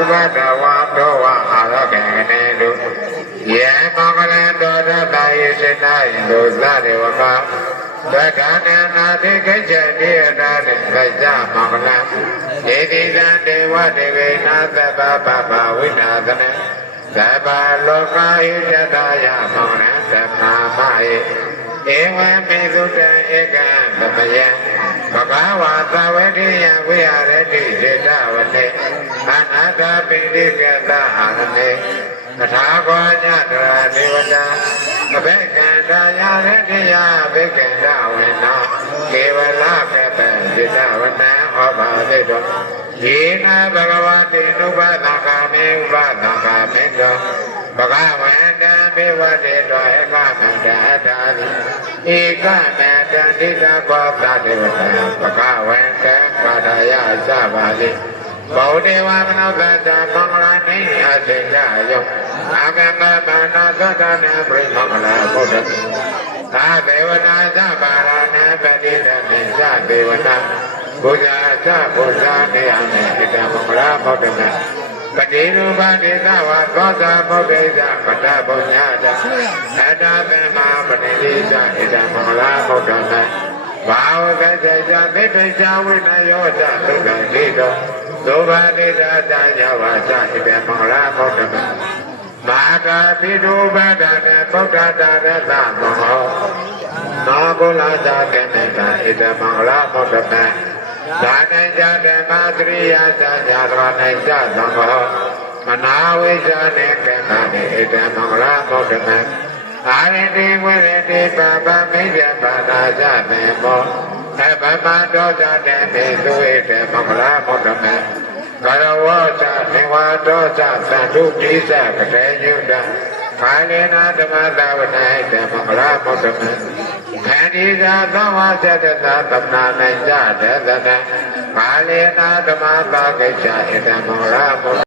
ဥပဒဝါတောဝအာရကေနေတုယေမင်္ဂလတောတတယေစေနာယိတုသရေဝကသက္ကနာနာတိကိစ္ဆတိအတာတိသစ္စာမင်္ဂလံယေတိသံဒေဝတေဝေနာသဗ္ဗပပဝိနာသနေသဗ္ဗလောကဟိတတယမင်္ဂလံသမ္မာမဟိဧဝံပိသုတံဧကံသမယံဘဂဝါသဝတိယဝိဟာရတိစေတဝတိအနာဂပိတိကတအာရမေပထာကောညတရာဒေဝတာအဘိကန္တယာရတိယဘိကန္တဝေနကေဝလကတံစေတဝနံဟောပါတိတောယေနဘဂဝတိနုပသကာမေဥပသကာမေတောဘဂဝန္တံဘေဝတေတောဧကမန္တအတ္တာဧကမန္တဒိဋ္ဌဘောသတေဝတံဘဂဝန္တံပါဒယသဘာတိဘောဒေဝမနောသတ္တမင်္ဂလာနိအစေတယောအာဂမပနာသတ္တနာပရိမင်္ဂလာဘုဒ္ဓသာဒေဝနာသဘာရဏပတိတမေသဒေဝနာဘုရားသဘုရားနေယမေဣတမင်္ဂလာဘုဒ္ဓနာပတိရူပဒေသဝသောတာဗုဒ္ဓိသပတ္တဗုညတာအတ္တသမ္မာပဏိတိသဣတမင်္ဂလာဘုဒ္ဓနာဘာဝကစေဇသေတိဇဝိနယောဇသုတံတိတောသောဘာတိတာသာယဝါသဣတမင်္ဂလာဘုဒ္ဓနာမာကာပိတုပဒနာဗုဒ္ဓတာရသမောနောကုလသာကေမေတာဣတမင်္ဂလာဘုဒ္ဓနာသာဏိဇဓမ္မသရိယသာဇာရဏိဇသံဃောမနာဝိဇာနေကေမနိဣတမင်္ဂလာဘုဒ္ဓနာအာရတိဝရတိပပမိဇဘာနာဇမေမောအဘမတောဇတေမေသုဣတမင်္ဂလာဘုဒ္ဓနာကရဝောဇနေဝတောဇသန္တုပိဇကတေယုတခာလေနာဓမ္မသဝနာဣတမင်္ဂလာဘုဒ္ဓနာခန္ဒီသာသဝါသတ္တသသမ္မာနိုင်ကြတသနပါလေနာဓမ္မသာကိစ္စဣတမင်္ဂလာဘု